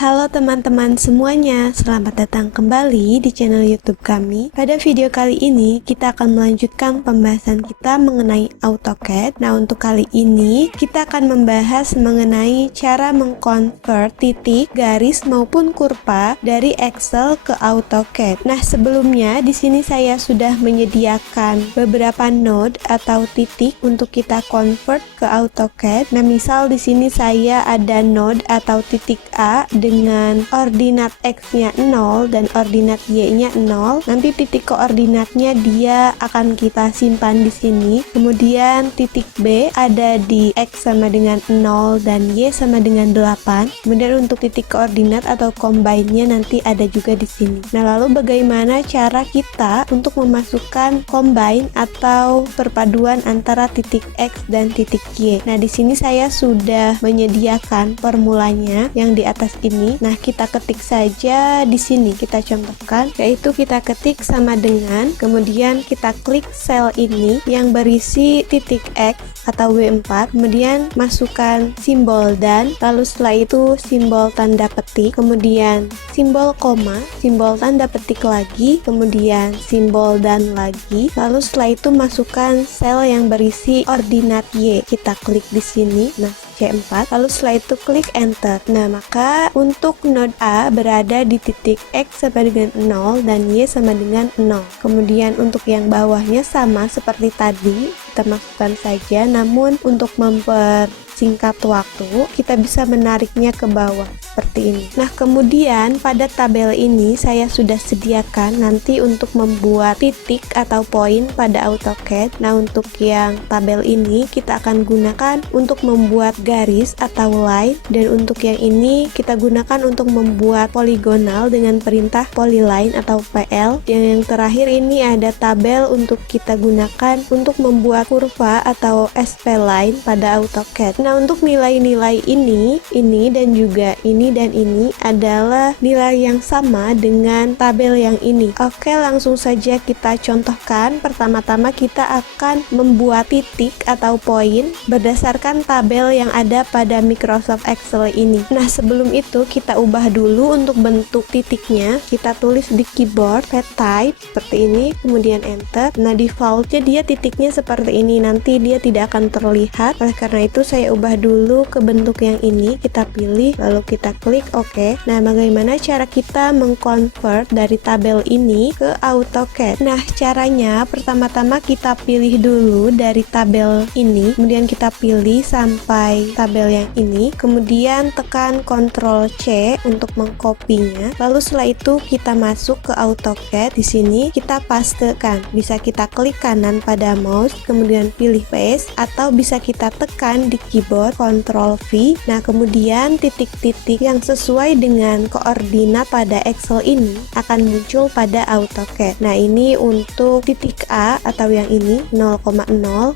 Halo teman-teman semuanya, selamat datang kembali di channel YouTube kami. Pada video kali ini, kita akan melanjutkan pembahasan kita mengenai AutoCAD. Nah, untuk kali ini, kita akan membahas mengenai cara mengkonvert titik, garis, maupun kurva dari Excel ke AutoCAD. Nah, sebelumnya di sini saya sudah menyediakan beberapa node atau titik untuk kita convert ke AutoCAD. Nah, misal di sini saya ada node atau titik A dengan ordinat X-nya 0 dan ordinat Y-nya 0. Nanti titik koordinatnya dia akan kita simpan di sini. Kemudian titik B ada di X sama dengan 0 dan Y sama dengan 8. Kemudian untuk titik koordinat atau combine-nya nanti ada juga di sini. Nah, lalu bagaimana cara kita untuk memasukkan combine atau perpaduan antara titik X dan titik Y? Nah, di sini saya sudah menyediakan formulanya yang di atas ini. Nah, kita ketik saja di sini. Kita contohkan, yaitu kita ketik sama dengan, kemudian kita klik sel ini yang berisi titik X atau W4, kemudian masukkan simbol dan, lalu setelah itu simbol tanda petik, kemudian simbol koma, simbol tanda petik lagi, kemudian simbol dan lagi, lalu setelah itu masukkan sel yang berisi ordinat Y. Kita klik di sini. Nah, C4, lalu setelah itu klik enter. Nah, maka untuk node A berada di titik X sama dengan 0 dan Y sama dengan 0. Kemudian untuk yang bawahnya sama seperti tadi, kita masukkan saja, namun untuk mempersingkat waktu kita bisa menariknya ke bawah seperti ini. Nah, kemudian pada tabel ini saya sudah sediakan nanti untuk membuat titik atau poin pada AutoCAD. Nah, untuk yang tabel ini kita akan gunakan untuk membuat garis atau line, dan untuk yang ini kita gunakan untuk membuat poligonal dengan perintah polyline atau PL. Yang terakhir ini ada tabel untuk kita gunakan untuk membuat kurva atau spline pada AutoCAD. Nah, untuk nilai-nilai ini dan juga ini dan ini adalah nilai yang sama dengan tabel yang ini. Oke, langsung saja kita contohkan. Pertama-tama kita akan membuat titik atau poin berdasarkan tabel yang ada pada Microsoft Excel ini. Nah, sebelum itu kita ubah dulu untuk bentuk titiknya. Kita tulis di keyboard pad type seperti ini, kemudian enter. Nah, defaultnya dia titiknya seperti ini, nanti dia tidak akan terlihat. Oleh karena itu saya ubah dulu ke bentuk yang ini. Kita pilih, lalu kita klik OK. Nah, bagaimana cara kita mengconvert dari tabel ini ke AutoCAD? Nah, caranya pertama-tama kita pilih dulu dari tabel ini, kemudian kita pilih sampai tabel yang ini, kemudian tekan Ctrl C untuk mengkopinya. Lalu setelah itu kita masuk ke AutoCAD. Di sini kita pastekan. Bisa kita klik kanan pada mouse, kemudian pilih paste, atau bisa kita tekan di keyboard Ctrl V. Nah, kemudian titik-titik yang sesuai dengan koordinat pada Excel ini akan muncul pada AutoCAD. Nah, ini untuk titik A atau yang ini 0,0,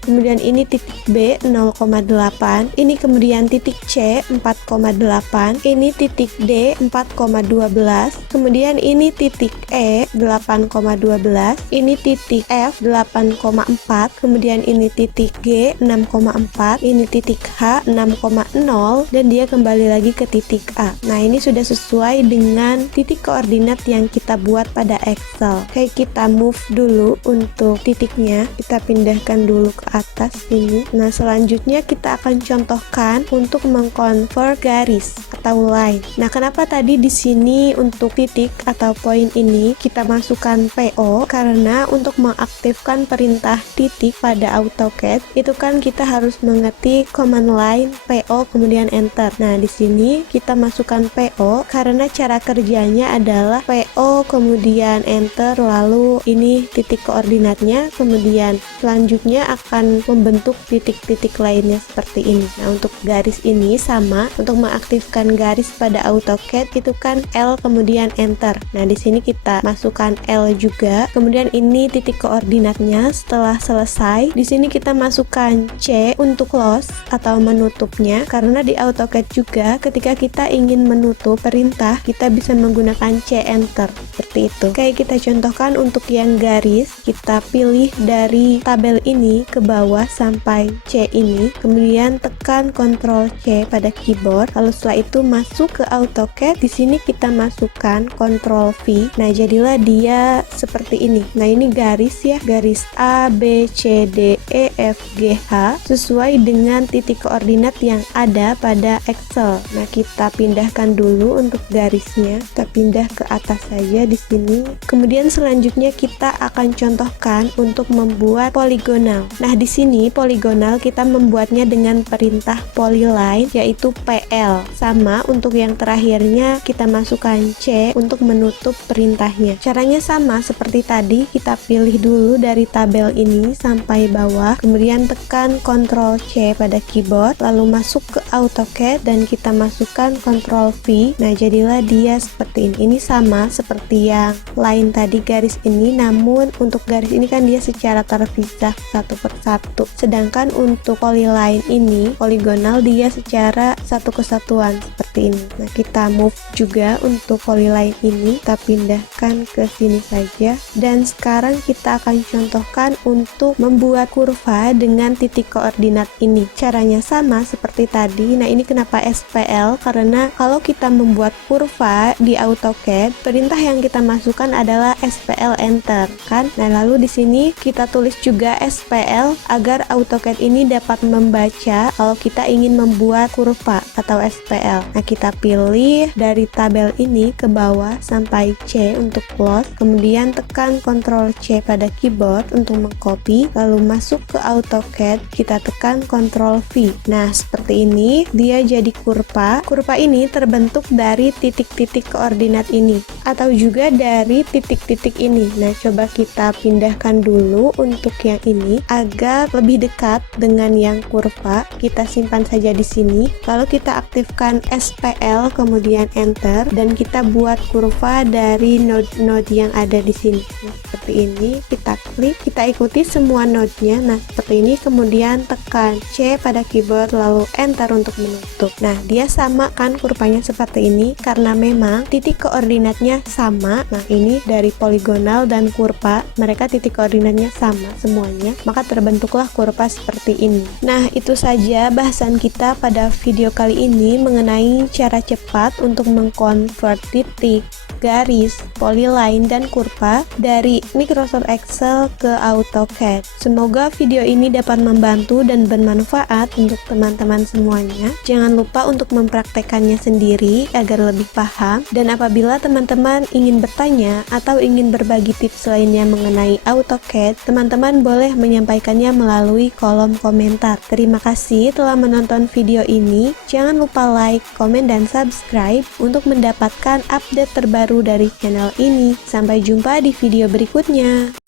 kemudian ini titik B 0,8, ini kemudian titik C 4,8, ini titik D 4,12, kemudian ini titik E 8,12, ini titik F 8,4, kemudian ini titik G 6,4, ini titik H 6,0, dan dia kembali lagi ke titik A. Nah, ini sudah sesuai dengan titik koordinat yang kita buat pada Excel. Oke, kita move dulu untuk titiknya. Kita pindahkan dulu ke atas ini. Nah, selanjutnya kita akan contohkan untuk mengconvert garis atau line. Nah, kenapa tadi di sini untuk titik atau poin ini kita masukkan PO? Karena untuk mengaktifkan perintah titik pada AutoCAD itu kan kita harus mengetik command line PO kemudian enter. Nah, di sini kita masukkan PO karena cara kerjanya adalah PO kemudian enter, lalu ini titik koordinatnya, kemudian selanjutnya akan membentuk titik-titik lainnya seperti ini. Nah, untuk garis ini sama, untuk mengaktifkan garis pada AutoCAD itu kan L kemudian enter. Nah, di sini kita masukkan L juga, kemudian ini titik koordinatnya. Setelah selesai, di sini kita masukkan C untuk close atau menutupnya, karena di AutoCAD juga ketika kita ingin menutup perintah, kita bisa menggunakan C enter seperti itu. Kayak kita contohkan untuk yang garis, kita pilih dari tabel ini ke bawah sampai C ini, kemudian tekan Ctrl C pada keyboard, lalu setelah itu masuk ke AutoCAD. Di sini kita masukkan Ctrl V. Nah, jadilah dia seperti ini. Nah, ini garis ya, garis A, B, C, D, E, F, G, H sesuai dengan titik koordinat yang ada pada Excel. Nah, kita pindahkan dulu untuk garisnya. Kita pindah ke atas saja di sini. Kemudian selanjutnya kita akan contohkan untuk membuat poligonal. Nah, di sini poligonal kita membuatnya dengan perintah polyline yaitu PL. Sama untuk yang terakhirnya kita masukkan C untuk menutup perintahnya. Caranya sama seperti tadi, kita pilih dulu dari tabel ini sampai bawah, kemudian tekan Ctrl C pada keyboard, lalu masuk ke AutoCAD dan kita masukkan Ctrl V. Nah, jadilah dia seperti ini. Ini sama seperti yang lain tadi garis ini, namun untuk garis ini kan dia secara terpisah satu persatu. Sedangkan untuk polyline ini, poligonal, dia secara satu kesatuan seperti ini. Nah, kita move juga untuk polyline ini, kita pindahkan ke sini saja. Dan sekarang kita akan contohkan untuk membuat kurva dengan titik koordinat ini. Caranya sama seperti tadi. Nah, ini kenapa SPL? Karena kalau kita membuat kurva di AutoCAD, perintah yang kita masukkan adalah SPL enter kan. Nah, lalu di sini kita tulis juga SPL agar AutoCAD ini dapat membaca kalau kita ingin membuat kurva atau SPL. Nah, kita pilih dari tabel ini ke bawah sampai C untuk close, kemudian tekan Ctrl C pada keyboard untuk mengcopy, lalu masuk ke AutoCAD, kita tekan Ctrl V. Nah, seperti ini dia jadi kurva. Kurva ini terbentuk dari titik-titik koordinat ini atau juga dari titik-titik ini. Nah, coba kita pindahkan dulu untuk yang ini agar lebih dekat dengan yang kurva. Kita simpan saja di sini. Lalu kita aktifkan SPL kemudian enter dan kita buat kurva dari node-node yang ada di sini. Nah, seperti ini, kita klik, kita ikuti semua node-nya. Nah, seperti ini, kemudian tekan C pada keyboard lalu enter untuk menutup. Nah, dia sama kan kurvanya seperti ini karena memang titik koordinatnya sama. Nah, ini dari poligonal dan kurva, mereka titik koordinatnya sama semuanya, maka terbentuklah kurva seperti ini. Nah, itu saja bahasan kita pada video kali ini mengenai cara cepat untuk mengkonvert titik, garis, polyline, dan kurva dari Microsoft Excel ke AutoCAD. Semoga video ini dapat membantu dan bermanfaat untuk teman-teman semuanya. Jangan lupa untuk mempraktekannya sendiri agar lebih paham, dan apabila teman-teman ingin bertanya atau ingin berbagi tips lainnya mengenai AutoCAD, teman-teman boleh menyampaikannya melalui kolom komentar. Terima kasih telah menonton video ini. Jangan lupa like, komen, dan subscribe untuk mendapatkan update terbaru dari channel ini. Sampai jumpa di video berikutnya.